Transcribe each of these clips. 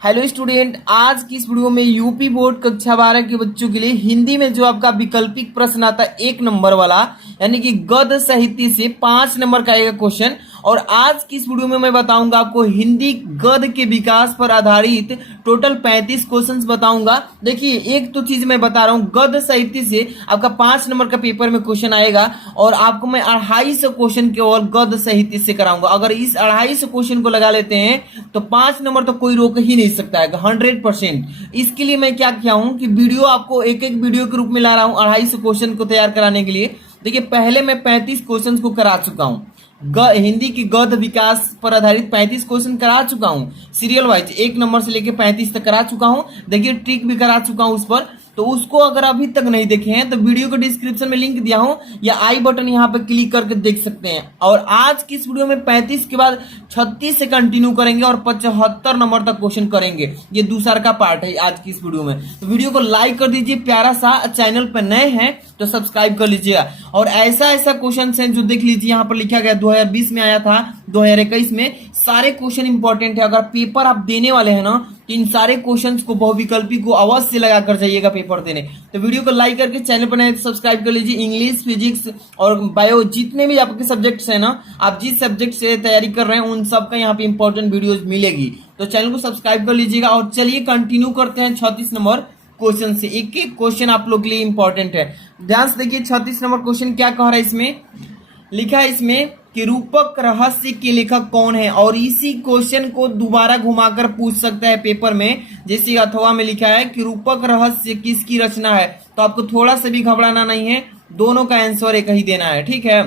Hello student, आज की इस वीडियो में यूपी बोर्ड कक्षा 12 के बच्चों के लिए हिंदी में जो आपका विकल्पिक प्रश्न आता है 1 नंबर वाला, यानी कि गद्य साहित्य से 5 नंबर का आएगा क्वेश्चन। और आज की इस वीडियो में मैं बताऊंगा आपको हिंदी गद्य के विकास पर आधारित टोटल 35 क्वेश्चंस बताऊंगा। देखिए, एक तो चीज मैं बता रहा हूँ, गद्य साहित्य से आपका 5 नंबर का पेपर में क्वेश्चन आएगा और आपको मैं 250 क्वेश्चन केवल गद्य साहित्य से कराऊंगा। अगर इस 250 क्वेश्चन को लगा लेते हैं तो 5 नंबर तो कोई रोक ही नहीं सकता है 100%। इसके लिए मैं क्या किया हूं कि वीडियो आपको एक एक वीडियो के रूप में ला रहा हूं 250 क्वेश्चन को तैयार कराने के लिए। देखिए, पहले मैं 35 क्वेश्चन को करा चुका हूं, हिंदी की गद्य विकास पर आधारित 35 क्वेश्चन करा चुका हूं सीरियल वाइज, 1 नंबर से लेके 35 तक करा चुका हूं। देखिए, ट्रिक भी करा चुका हूं उस पर, तो उसको अगर अभी तक नहीं देखे हैं तो वीडियो को डिस्क्रिप्शन में लिंक दिया हूं या आई बटन यहां पर क्लिक करके देख सकते हैं। और आज की इस वीडियो में 35 के बाद 36 से कंटिन्यू करेंगे और 75 नंबर तक क्वेश्चन करेंगे। ये दूसरा का पार्ट है आज की इस वीडियो में। तो वीडियो को लाइक कर दीजिए प्यारा सा, चैनल पर नए हैं तो सब्सक्राइब कर लीजिएगा। और ऐसा ऐसा क्वेश्चन है जो देख लीजिए, यहाँ पर लिखा गया 2020 में आया था, 2021 में। सारे क्वेश्चन इंपॉर्टेंट है। अगर पेपर आप देने वाले हैं ना, इन सारे क्वेश्चंस को बहुविकल्पी को अवश्य लगा कर जाइएगा पेपर देने। तो वीडियो को लाइक करके चैनल पर नए तो सब्सक्राइब कर लीजिए। इंग्लिश, फिजिक्स और बायो जितने भी आपके सब्जेक्ट्स हैं ना, आप जिस सब्जेक्ट से तैयारी कर रहे हैं उन सब का यहाँ पे इंपॉर्टेंट वीडियोज मिलेगी। तो चैनल को सब्सक्राइब कर लीजिएगा। और चलिए कंटिन्यू करते हैं 36 नंबर क्वेश्चन से। एक एक क्वेश्चन आप लोग के लिए इंपॉर्टेंट है, ध्यान से देखिए। 36 नंबर क्वेश्चन क्या कह रहा है, इसमें लिखा है इसमें कि रूपक रहस्य के लेखक कौन है। और इसी क्वेश्चन को दोबारा घुमाकर पूछ सकता है पेपर में, जैसे अथवा में लिखा है कि रूपक रहस्य किसकी रचना है। तो आपको थोड़ा सा भी घबराना नहीं है, दोनों का आंसर एक ही देना है, ठीक है।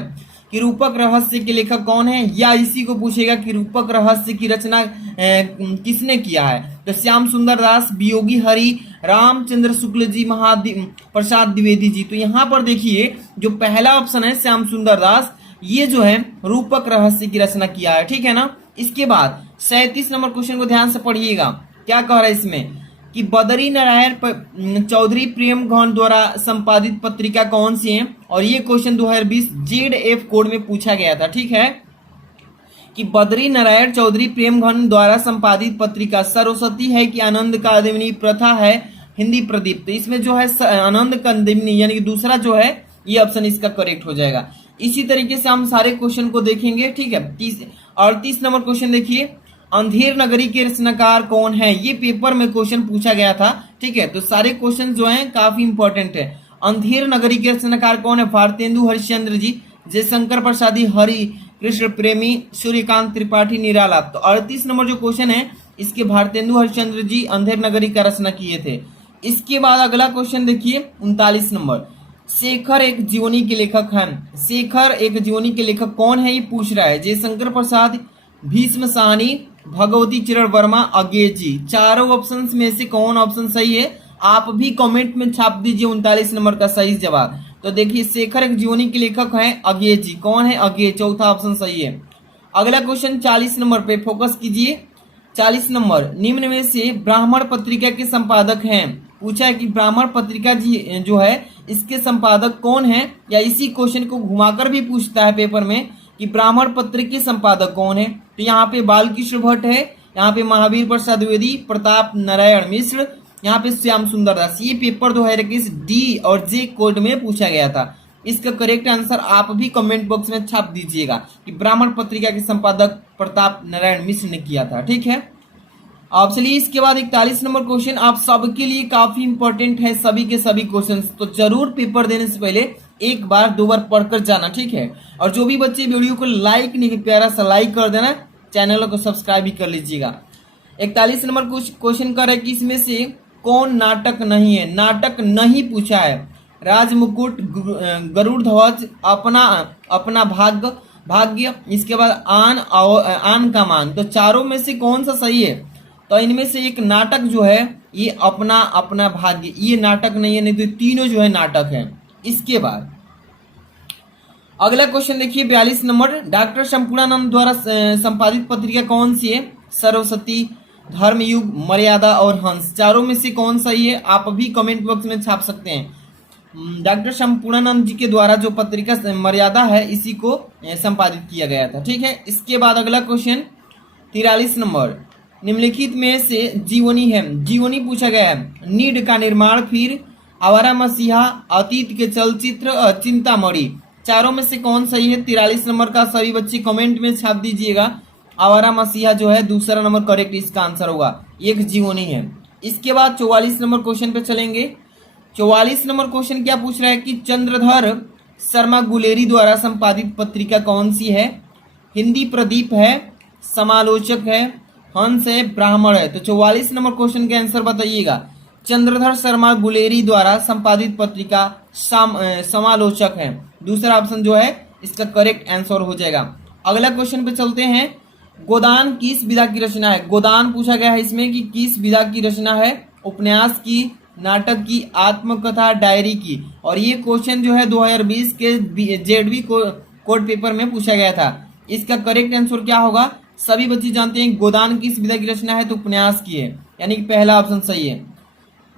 कि रूपक रहस्य के लेखक कौन है, या इसी को पूछेगा कि रूपक रहस्य की रचना किसने किया है। तो श्याम सुंदर दास, वियोगी हरि, रामचंद्र शुक्ल जी, प्रसाद द्विवेदी जी। तो यहाँ पर देखिए, जो पहला ऑप्शन है श्याम सुंदर दास, ये जो है रूपक रहस्य की रचना किया है, ठीक है ना। इसके बाद 37 नंबर क्वेश्चन को ध्यान से पढ़िएगा, क्या कह रहा है इसमें कि बद्री नारायण चौधरी प्रेम घन द्वारा संपादित पत्रिका कौन सी है। और ये क्वेश्चन 2020 ZF कोड में पूछा गया था, ठीक है। कि बद्री नारायण चौधरी प्रेम घन द्वारा संपादित पत्रिका सरस्वती है कि आनंद कादिनी प्रथा है हिंदी प्रदीप। तो इसमें जो है आनंद कादिनी यानी कि दूसरा जो है ये ऑप्शन इसका करेक्ट हो जाएगा। इसी तरीके से हम सारे क्वेश्चन को देखेंगे, ठीक है। 38 नंबर क्वेश्चन देखिए, अंधेर नगरी के रचनाकार कौन है। ये पेपर में क्वेश्चन पूछा गया था, ठीक है। तो सारे क्वेश्चन जो हैं काफी इंपॉर्टेंट है। अंधेर नगरी के रचनाकार कौन है, भारतेंदु हरिश्चंद्र जी, जयशंकर प्रसादी, हरि कृष्ण प्रेमी, सूर्यकांत त्रिपाठी, निराला। तो 38 नंबर जो क्वेश्चन है, इसके भारतेंदु हरिश्चंद्र जी अंधेर नगरी का रचना किए थे। इसके बाद अगला क्वेश्चन देखिए 39 नंबर, शेखर एक जीवनी के लेखक हैं। शेखर एक जीवनी के लेखक कौन है, ये पूछ रहा है। जयशंकर प्रसाद, भीष्म साहनी, भगवती चरण वर्मा, अज्ञे जी। चारों ऑप्शंस में से कौन ऑप्शन सही है, आप भी कमेंट में छाप दीजिए 39 नंबर का सही जवाब। तो देखिए, शेखर एक जीवनी के लेखक हैं अज्ञे जी। कौन है, अज्ञे, चौथा ऑप्शन सही है। अगला क्वेश्चन 40 नंबर पे फोकस कीजिए। 40 नंबर, निम्न में से ब्राह्मण पत्रिका के संपादक हैं। पूछा है कि ब्राह्मण पत्रिका जी जो है इसके संपादक कौन है, या इसी क्वेश्चन को घुमाकर भी पूछता है पेपर में कि ब्राह्मण पत्रिका के संपादक कौन है। तो यहाँ पे बालकृष्ण भट्ट है, यहाँ पे महावीर प्रसाद द्विवेदी, प्रताप नारायण मिश्र, यहाँ पे श्याम सुंदर दास। ये पेपर 2021 D और J कोड में पूछा गया था। इसका करेक्ट आंसर आप भी कमेंट बॉक्स में छाप दीजिएगा कि ब्राह्मण पत्रिका के संपादक प्रताप नारायण मिश्र ने किया था, ठीक है। अब चलिए इसके बाद 41 नंबर क्वेश्चन आप सबके लिए काफी इंपॉर्टेंट है, सभी के सभी क्वेश्चन। तो जरूर पेपर देने से पहले एक बार दो बार पढ़कर जाना, ठीक है। और जो भी बच्चे वीडियो को लाइक नहीं, प्यारा सा लाइक कर देना, चैनल को सब्सक्राइब भी कर लीजिएगा। 41 नंबर क्वेश्चन कर रहे कि इसमें से कौन नाटक नहीं है। नाटक नहीं पूछा है। राजमुकुट, गरुड़ ध्वज, अपना भाग्य, इसके बाद आन का मान। तो चारों में से कौन सा सही है। तो इनमें से एक नाटक जो है ये अपना भाग्य, ये नाटक नहीं है, नहीं तो तीनों जो है नाटक है। इसके बाद अगला क्वेश्चन देखिए 42 नंबर, डॉक्टर संपूर्णानंद द्वारा संपादित पत्रिका कौन सी है। सरस्वती, धर्मयुग, मर्यादा और हंस। चारों में से कौन सही है, आप भी कमेंट बॉक्स में छाप सकते हैं। डॉक्टर संपूर्णानंद जी के द्वारा जो पत्रिका मर्यादा है इसी को संपादित किया गया था, ठीक है। इसके बाद अगला क्वेश्चन 43 नंबर, निम्नलिखित में से जीवनी है, जीवनी पूछा गया है। नीड का निर्माण, फिर आवारा मसीहा, अतीत के चलचित्र, चिंतामणि, चारों में से कौन सही है? 43 नंबर का सभी बच्चे कमेंट में छाप दीजिएगा। आवारा मसीहा जो है दूसरा नंबर करेक्ट इसका आंसर होगा, एक जीवनी है। इसके बाद 44 नंबर क्वेश्चन पे चलेंगे। 44 नंबर क्वेश्चन क्या पूछ रहा है कि चंद्रधर शर्मा गुलेरी द्वारा संपादित पत्रिका कौन सी है? हिंदी प्रदीप है, समालोचक है, हंस है, ब्राह्मण है। तो 44 नंबर क्वेश्चन के आंसर बताइएगा। चंद्रधर शर्मा गुलेरी द्वारा संपादित पत्रिका समालोचक है, दूसरा ऑप्शन जो है इसका करेक्ट आंसर हो जाएगा। अगला क्वेश्चन पे चलते हैं। गोदान किस विधा की रचना है? गोदान पूछा गया है इसमें कि किस विधा की रचना है? उपन्यास की, नाटक की, आत्मकथा, डायरी की। और ये क्वेश्चन जो है 2020 के जेडवी कोड पेपर में पूछा गया था। इसका करेक्ट आंसर क्या होगा? सभी बच्चे जानते हैं गोदान किस विधा की रचना है, तो उपन्यास की है, यानी कि पहला ऑप्शन सही है।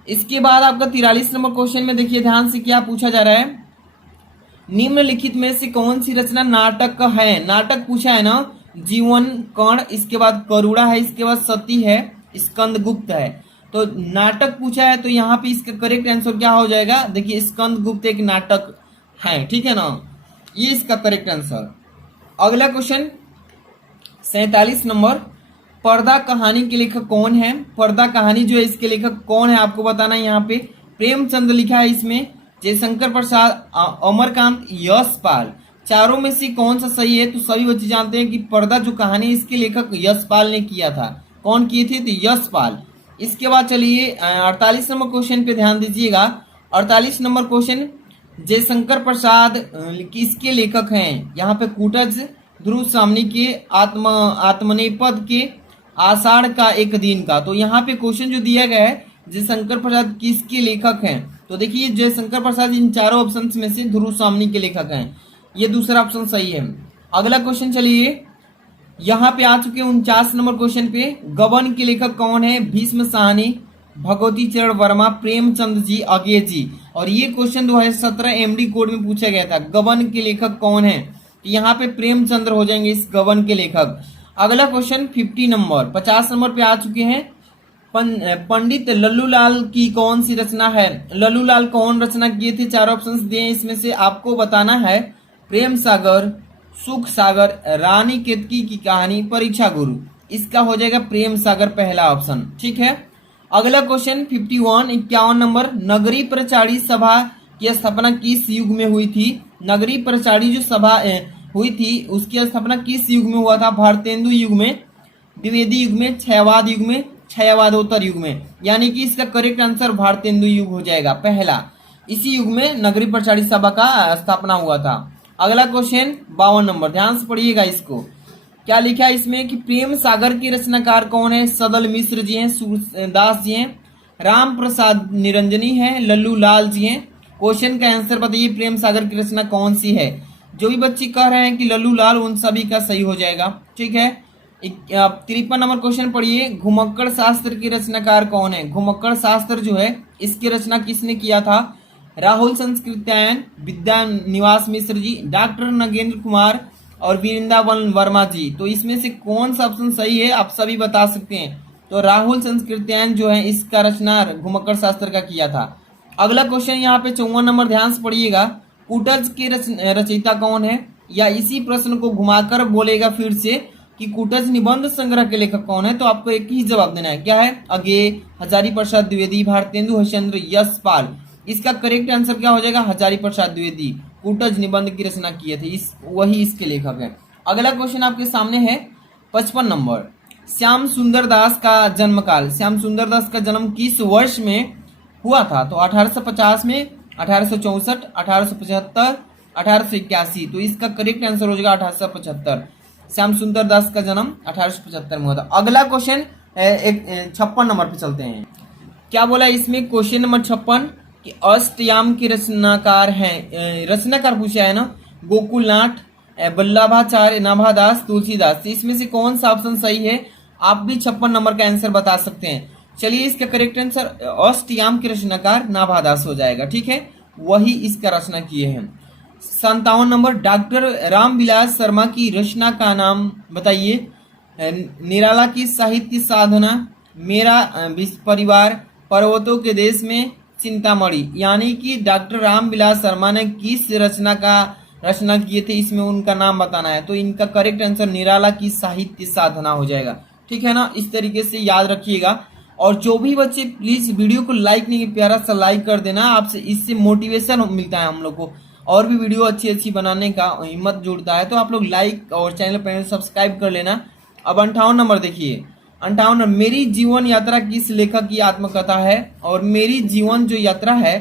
इसके बाद आपका 43 नंबर क्वेश्चन में देखिए ध्यान से क्या पूछा जा रहा है। निम्नलिखित में से कौन सी रचना नाटक है? नाटक पूछा है ना, जीवन कर्ण, इसके बाद करुणा है, इसके बाद सती है, स्कंदगुप्त है। तो नाटक पूछा है तो यहाँ पे इसका करेक्ट आंसर क्या हो जाएगा? देखिए स्कंदगुप्त एक नाटक है, ठीक है ना, ये इसका करेक्ट आंसर। अगला क्वेश्चन 47 नंबर, पर्दा कहानी के लेखक कौन है? पर्दा कहानी जो है इसके लेखक कौन है आपको बताना है। यहाँ पे प्रेमचंद लिखा है इसमें, जयशंकर प्रसाद, अमरकांत, यशपाल, चारों में से कौन सा सही है? तो सभी बच्चे जानते हैं कि पर्दा जो कहानी इसके लेखक यशपाल ने किया था। कौन किए थे? तो यशपाल। इसके बाद चलिए 48 नंबर क्वेश्चन पे ध्यान दीजिएगा। 48 नंबर क्वेश्चन, जयशंकर प्रसाद किसके लेखक हैं? यहाँ पे कूटज, ध्रुव सामनी के, आत्मनेपद के, आषाढ़ का एक दिन का। तो यहाँ पे क्वेश्चन जो दिया गया है जयशंकर प्रसाद किसके लेखक हैं? तो देखिए जयशंकर प्रसाद इन चारों ऑप्शन में से ध्रुव सामनी के लेखक हैं, ये दूसरा ऑप्शन सही है। अगला क्वेश्चन चलिए, यहाँ पे आ चुके 49 नंबर क्वेश्चन पे। गबन के लेखक कौन है? भीष्म साहनी, भगवती चरण वर्मा, प्रेमचंद जी, अगे जी। और ये क्वेश्चन 2017 एमडी कोड में पूछा गया था। गबन के लेखक कौन है? यहाँ पे प्रेमचंद्र हो जाएंगे इस गबन के लेखक। अगला क्वेश्चन 50 नंबर, 50 नंबर पे आ चुके हैं। पंडित लल्लूलाल की कौन सी रचना है? लल्लूलाल कौन रचना किए थे? चार ऑप्शंस दिए, इसमें से आपको बताना है। प्रेम सागर, सुख सागर, रानी केतकी की कहानी, परीक्षा गुरु। इसका हो जाएगा प्रेम सागर पहला ऑप्शन, ठीक है। अगला क्वेश्चन 51 नंबर, नगरी प्रचारी सभा की स्थापना किस युग में हुई थी? नगरी प्रचारी जो सभा हुई थी उसकी स्थापना किस युग में हुआ था? भारतेंदु युग में, द्विवेदी युग में, क्षयवाद युग में, क्षयवादोत्तर युग में। यानी कि इसका करेक्ट आंसर भारतेंदु युग हो जाएगा पहला। इसी युग में नगरी प्रचारी सभा का स्थापना हुआ था। अगला क्वेश्चन 52 नंबर, ध्यान से पढ़िएगा इसको। क्या लिखा है इसमें कि प्रेम सागर के रचनाकार कौन है? सदल मिश्र जी हैं, सूरदास जी हैं, राम प्रसाद निरंजनी हैं, लल्लू लाल जी हैं। क्वेश्चन का आंसर बताइए, प्रेम सागर की रचना कौन सी है? जो भी बच्चे कह रहे हैं कि लल्लू लाल, उन सभी का सही हो जाएगा, ठीक है। 53 नंबर क्वेश्चन पढ़िए, घुमक्कड़ शास्त्र की रचनाकार कौन है? घुमक्कड़ शास्त्र जो है इसकी रचना किसने किया था? राहुल संस्कृत्यायन, विद्या निवास मिश्र जी, डॉक्टर नगेंद्र कुमार और वृंदावन वर्मा जी। तो इसमें से कौन सा ऑप्शन सही है आप सभी बता सकते हैं। तो राहुल संस्कृत्यायन जो है इसका रचना घुमक्कड़ शास्त्र का किया था। अगला क्वेश्चन यहाँ पे 54 नंबर, ध्यान से पढ़िएगा। कूटज के रचयिता कौन है? या इसी प्रश्न को घुमाकर बोलेगा फिर से कि कूटज निबंध संग्रह के लेखक कौन है? तो आपको एक ही जवाब देना है, क्या है? अगे, हजारी प्रसाद द्विवेदी, भारतेंदु हरिश्चंद्र, यशपाल। इसका करेक्ट आंसर क्या हो जाएगा? हजारी प्रसाद द्विवेदी कूटज निबंध की रचना किए थे, वही इसके लेखक है। अगला क्वेश्चन आपके सामने है 55 नंबर, श्याम सुंदर दास का जन्म काल। श्याम सुंदर दास का जन्म किस वर्ष में हुआ था? तो 1850 में, 1864, 1875, 1881। तो इसका करेक्ट आंसर हो जाएगा 1875। श्याम सुंदर दास का जन्म 1875 में हुआ था। अगला क्वेश्चन 56 नंबर पे चलते हैं। क्या बोला इसमें क्वेश्चन नंबर 56 कि अष्टयाम के रचनाकार हैं, रचनाकार पूछा है ना, गोकुलनाथ, वल्लभाचार्य, नाभादास, तुलसीदास। इसमें से कौन सा ऑप्शन सही है? आप भी 56 नंबर का आंसर बता सकते हैं। चलिए इसका करेक्ट आंसर अष्टयाम के रचनाकार नाभादास हो जाएगा, ठीक है, वही इसका रचना किए हैं। 57 नंबर, डॉक्टर रामविलास शर्मा की रचना का नाम बताइए। निराला की साहित्य साधना, मेरा परिवार, पर्वतों के देश में, चिंतामणि। यानी कि डॉक्टर रामविलास शर्मा ने किस रचना किए थे, इसमें उनका नाम बताना है। तो इनका करेक्ट आंसर निराला की साहित्य साधना हो जाएगा। ठीक है ना, इस तरीके से याद रखिएगा। और जो भी बच्चे प्लीज वीडियो को लाइक नहीं, प्यारा सा लाइक कर देना, आपसे इससे मोटिवेशन मिलता है हम लोग को और भी वीडियो अच्छी अच्छी बनाने का हिम्मत जुड़ता है। तो आप लोग लाइक और चैनल पर सब्सक्राइब कर लेना। अब 58 नंबर देखिए, 58 नंबर, मेरी जीवन यात्रा किस लेखक की आत्मकथा है। और मेरी जीवन जो यात्रा है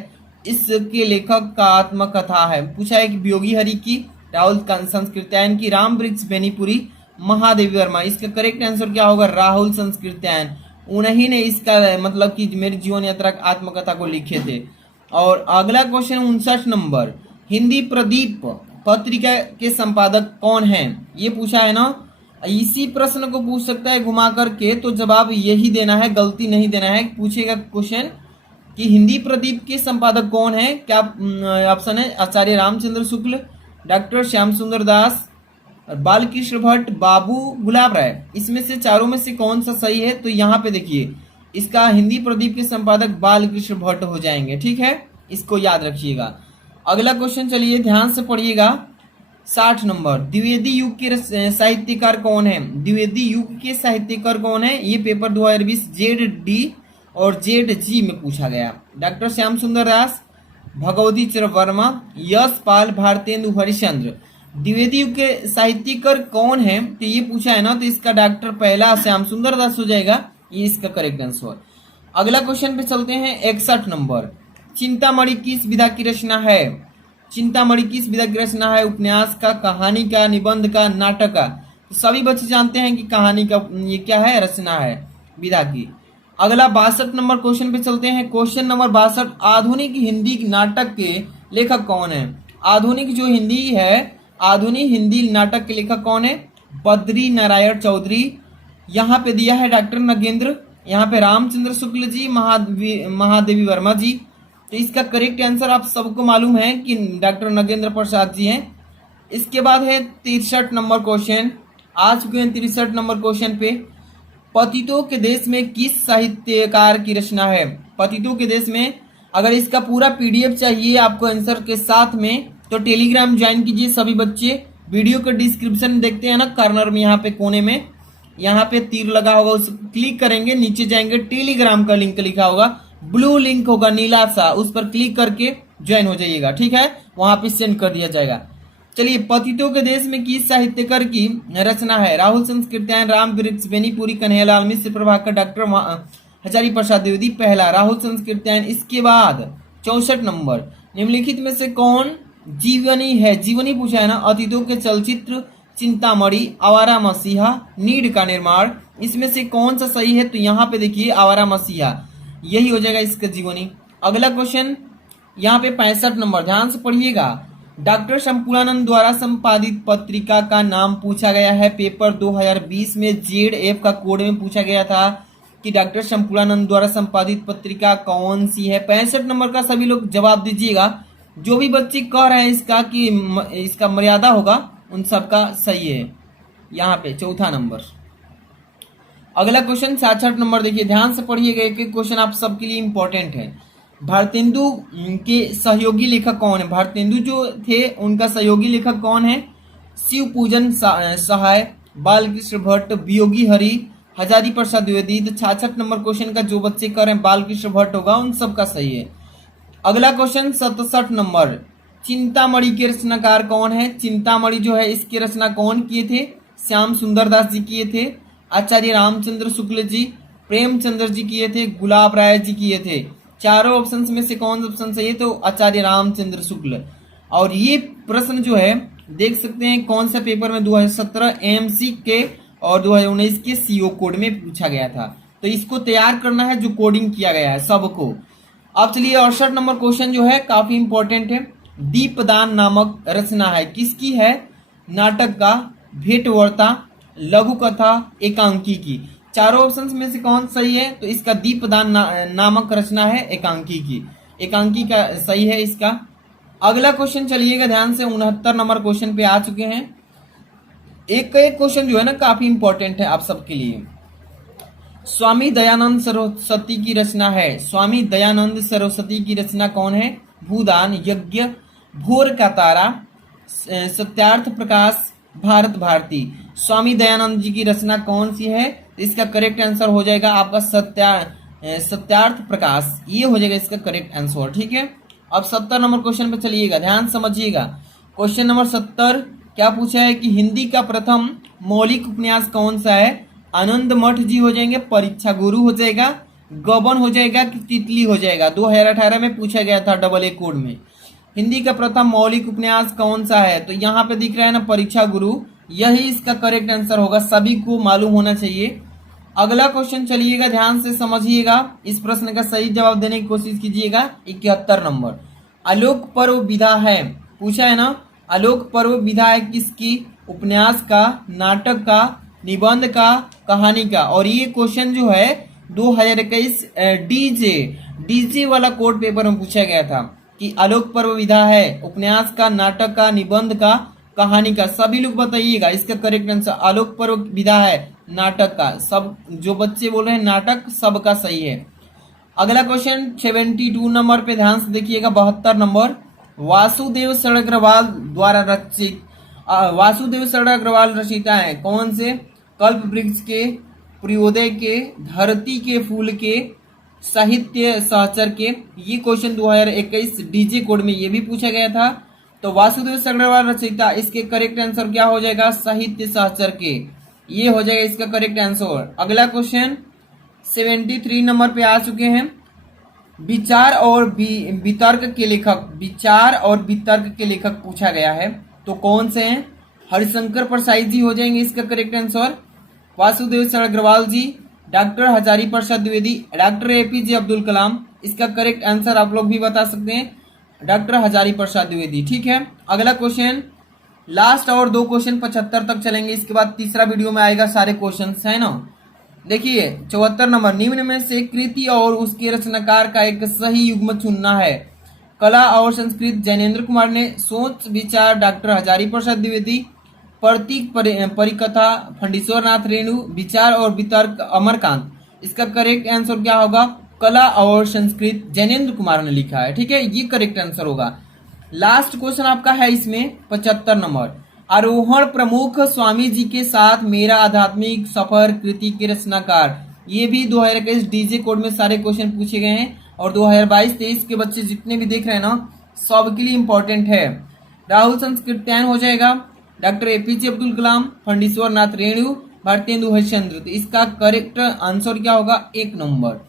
इसके लेखक का आत्मकथा है। पूछा है कि वियोगी हरि की, राहुल संस्कृत्यायन की, राम वृक्ष बेनीपुरी, महादेवी वर्मा। इसका करेक्ट आंसर क्या होगा, राहुल संस्कृत्यायन। उन्हीं ने इसका मतलब कि मेरी जीवन यात्रा आत्मकथा को लिखे थे। और अगला क्वेश्चन 59 नंबर, हिंदी प्रदीप पत्रिका के संपादक कौन हैं, ये पूछा है ना। इसी प्रश्न को पूछ सकता है घुमा करके, तो जवाब यही देना है, गलती नहीं देना है। पूछेगा क्वेश्चन कि हिंदी प्रदीप के संपादक कौन है, क्या ऑप्शन है, आचार्य रामचंद्र शुक्ल, डॉक्टर श्याम सुंदर दास, बालकृष्ण भट्ट, बाबू गुलाब राय। इसमें से चारों में से कौन सा सही है, तो यहाँ पे देखिए इसका हिंदी प्रदीप के संपादक बालकृष्ण भट्ट हो जाएंगे। ठीक है, इसको याद रखिएगा। अगला क्वेश्चन चलिए ध्यान से पढ़िएगा, 60 नंबर, द्विवेदी युग के साहित्यकार कौन है। द्विवेदी युग के साहित्यकार कौन है, ये पेपर 2020 ZD और ZG में पूछा गया। डॉक्टर श्याम सुंदर दास, भगवती चरण वर्मा, यश पाल, भारतेंदु हरिश्चंद्र। द्विवेदी युग के साहित्यकार कौन है, तो ये पूछा है ना, तो इसका डॉक्टर पहला श्याम सुंदर दास हो जाएगा, ये इसका करेक्ट आंसर। अगला क्वेश्चन पे चलते हैं, 61 नंबर, चिंतामणि किस विधा की रचना है। चिंतामणि किस विधा की रचना है, उपन्यास का, कहानी का, निबंध का, नाटक का। तो सभी बच्चे जानते हैं कि कहानी का ये क्या है, रचना है विधा की। अगला 62 नंबर क्वेश्चन पे चलते हैं, क्वेश्चन नंबर 62, आधुनिक हिंदी नाटक के लेखक कौन है। आधुनिक जो हिंदी है, आधुनिक हिंदी नाटक के लेखक कौन है, बद्री नारायण चौधरी। यहाँ पे दिया है डॉक्टर नगेंद्र, यहाँ पे रामचंद्र शुक्ल जी, महादेवी वर्मा जी। तो इसका करेक्ट आंसर आप सबको मालूम है कि डॉक्टर नगेंद्र प्रसाद जी हैं। इसके बाद है 63 नंबर क्वेश्चन, आ चुके हैं 63 नंबर क्वेश्चन पे, पतितों के देश में किस साहित्यकार की रचना है। पतितों के देश में, अगर इसका पूरा PDF चाहिए आपको आंसर के साथ में, तो टेलीग्राम ज्वाइन कीजिए सभी बच्चे। वीडियो का डिस्क्रिप्शन देखते हैं ना, कॉर्नर में यहाँ पे कोने में यहाँ पे तीर लगा होगा, उस क्लिक करेंगे, नीचे जाएंगे, टेलीग्राम का लिंक लिखा होगा, ब्लू लिंक होगा नीला सा, उस पर क्लिक करके ज्वाइन हो जाइएगा। ठीक है, वहां पे सेंड कर दिया जाएगा। चलिए, पतितों के देश में किस साहित्यकार की रचना है। राहुल संस्कृत्यायन, राम वृक्ष बेनीपुरी, कन्हैयालाल मिश्र, प्रभाकर, डॉक्टर हजारी प्रसाद द्विवेदी। पहला राहुल संस्कृत्यायन। इसके बाद 64 नंबर, निम्नलिखित में से कौन जीवनी है। जीवनी पूछा है ना, अतीतों के चलचित्र, चिंतामणि, आवारा मसीहा, नीड का निर्माण। इसमें से कौन सा सही है, तो यहाँ पे देखिए आवारा मसीहा, यही हो जाएगा इसका जीवनी। अगला क्वेश्चन यहाँ पे 65 नंबर, ध्यान से पढ़िएगा, डॉक्टर शंपूर्णानंद द्वारा संपादित पत्रिका का नाम पूछा गया है। पेपर 2020 में ZF का कोड में पूछा गया था कि डॉक्टर शंपूर्णानंद द्वारा संपादित पत्रिका कौन सी है। 65 नंबर का सभी लोग जवाब दीजिएगा। जो भी बच्चे कह रहे हैं इसका कि इसका मर्यादा होगा, उन सबका सही है। यहाँ पे चौथा नंबर। अगला क्वेश्चन 66 नंबर, देखिए ध्यान से पढ़िएगा, एक एक क्वेश्चन आप सबके लिए इंपॉर्टेंट है। भारतेंदु के सहयोगी लेखक कौन है। भारतेंदु जो थे उनका सहयोगी लेखक कौन है, शिव पूजन सहाय, बालकृष्ण भट्ट, वियोगी हरि, हजारी प्रसाद द्विवेदी। तो 66 नंबर क्वेश्चन का जो बच्चे कर रहे हैं बालकृष्ण भट्ट होगा, उन सबका सही है। अगला क्वेश्चन 67 नंबर, चिंतामणि के रचनाकार कौन है। चिंतामणि जो है इसकी रचना कौन किए थे, श्याम सुंदर दास जी किए थे, आचार्य रामचंद्र शुक्ल जी, प्रेमचंद्र जी किए थे, गुलाब राय जी किए थे। चारों ऑप्शंस में से कौन सा ऑप्शन सही है, तो आचार्य रामचंद्र शुक्ल। और ये प्रश्न जो है देख सकते हैं कौन सा पेपर में 2017 AMC के और 2019 के CO कोड में पूछा गया था। तो इसको तैयार करना है जो कोडिंग किया गया है सबको। अब चलिए 68 नंबर क्वेश्चन जो है काफी इंपॉर्टेंट है। दीपदान नामक रचना है, किसकी है, नाटक का, भेंटवार्ता, लघु कथा, एकांकी की। चारों ऑप्शंस में से कौन सही है, तो इसका दीपदान नामक रचना है एकांकी की। एकांकी का सही है इसका। अगला क्वेश्चन चलिएगा ध्यान से, 69 नंबर क्वेश्चन पे आ चुके हैं। एक एक क्वेश्चन जो है ना काफी इंपॉर्टेंट है आप सबके लिए। स्वामी दयानंद सरस्वती की रचना है। स्वामी दयानंद सरस्वती की रचना कौन है? भूदान, यज्ञ, भोर का तारा, सत्यार्थ प्रकाश, भारत भारती। स्वामी दयानंद जी की रचना कौन सी है? इसका करेक्ट आंसर हो जाएगा आपका सत्यार्थ प्रकाश। ये हो जाएगा इसका करेक्ट आंसर। ठीक है, अब 70 नंबर क्वेश्चन पे चलिएगा, ध्यान समझिएगा। क्वेश्चन नंबर 70 क्या पूछा है कि हिंदी का प्रथम मौलिक उपन्यास कौन सा है? आनंद मठ जी हो जाएंगे, परीक्षा गुरु हो जाएगा, गबन हो जाएगा कि तितली हो जाएगा? 2018 में पूछा गया था डबल ए कोड में। हिंदी का प्रथम मौलिक उपन्यास कौन सा है? तो यहाँ पे दिख रहा है ना परीक्षा गुरु, यही इसका करेक्ट आंसर होगा, सभी को मालूम होना चाहिए। अगला क्वेश्चन चलिएगा, ध्यान से समझिएगा, इस प्रश्न का सही जवाब देने की कोशिश कीजिएगा। 71 नंबर, आलोक पर्व विधा है, पूछा है ना, आलोक पर्व विधा है किसकी? उपन्यास का, नाटक का, निबंध का, कहानी का? और ये क्वेश्चन जो है 2021 डीजे वाला कोड पेपर में पूछा गया था कि आलोक पर्व विधा है उपन्यास का, नाटक का, निबंध का, कहानी का? सभी लोग बताइएगा इसका करेक्ट आंसर। आलोक पर्व विधा है नाटक का, सब जो बच्चे बोल रहे हैं नाटक, सबका सही है। अगला क्वेश्चन 72 नंबर पे ध्यान से देखिएगा। 72 नंबर, वासुदेव शरण अग्रवाल द्वारा रचित, वासुदेव शरण अग्रवाल रचिता है कौन से? कल्प वृक्ष के, प्रियोदय के, धरती के फूल के, साहित्य सहचर के? ये क्वेश्चन 2021 डीजे कोड में ये भी पूछा गया था। तो वासुदेव शरण अग्रवाल रचिता, इसके करेक्ट आंसर क्या हो जाएगा? साहित्य सहचर के, ये हो जाएगा इसका करेक्ट आंसर। अगला क्वेश्चन 73 नंबर पे आ चुके हैं। विचार और वितर्क के लेखक, विचार और वितर्क के लेखक पूछा गया है, तो कौन से हैं? हरिशंकर प्रसाद जी हो जाएंगे इसका करेक्ट आंसर, वासुदेव शरण अग्रवाल जी, doctor Hazari Prasad Dwivedi, doctor APJ Abdul Kalam? इसका करेक्ट आंसर आप लोग भी बता सकते हैं, डॉक्टर हजारी प्रसाद द्विवेदी। ठीक है, अगला क्वेश्चन, लास्ट और दो क्वेश्चन 75 तक चलेंगे, इसके बाद तीसरा वीडियो में आएगा सारे क्वेश्चन, है ना। देखिए 74 नंबर, निम्न में से कृति और उसके रचनाकार का एक सही युग्म चुनना है। कला और संस्कृत जैनेन्द्र कुमार ने, सोच विचार डॉक्टर हजारी प्रसाद द्विवेदी, प्रतीक परिकथा फंडीश्वर नाथ रेणु, विचार और वितर्क अमरकांत? इसका करेक्ट आंसर क्या होगा? कला और संस्कृत जैनेन्द्र कुमार ने लिखा है। ठीक है, ये करेक्ट आंसर होगा। लास्ट क्वेश्चन आपका है इसमें 75 नंबर, आरोहण प्रमुख स्वामी जी के साथ मेरा आध्यात्मिक सफर कृति के रचनाकार? ये भी 2021 डीजे कोड में सारे क्वेश्चन पूछे गए हैं और 2022-23 के बच्चे जितने भी देख रहे हैं ना, सबके लिए इंपॉर्टेंट है। राहुल संस्कृत्यायन हो जाएगा, डॉक्टर एपीजे अब्दुल कलाम, फंडीश्वर नाथ रेणु, भारतेंदु हरिश्चंद्र? तो इसका करेक्ट आंसर क्या होगा? 1 नंबर,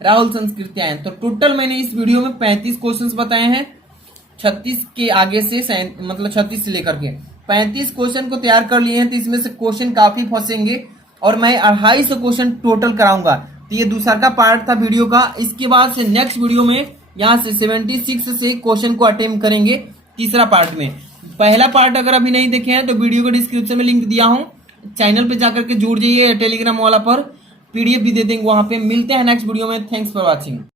राहुल संस्कृत्यायन। तो टोटल मैंने इस वीडियो में 35 क्वेश्चंस बताए हैं, 36 के आगे से मतलब 36 से लेकर के 35 क्वेश्चन को तैयार कर लिए हैं। तो इसमें से क्वेश्चन काफी फंसेंगे और मैं 250 क्वेश्चन टोटल कराऊंगा। तो ये दूसरा का पार्ट था वीडियो का। इसके बाद से नेक्स्ट वीडियो में यहाँ से 76 से क्वेश्चन को अटेम्प्ट करेंगे तीसरा पार्ट में। पहला पार्ट अगर अभी नहीं देखे हैं तो वीडियो को डिस्क्रिप्शन में लिंक दिया हूँ, चैनल पे जाकर के जुड़ जाइए, टेलीग्राम वाला पर PDF भी दे देंगे वहां पे। मिलते हैं नेक्स्ट वीडियो में, थैंक्स फॉर वॉचिंग।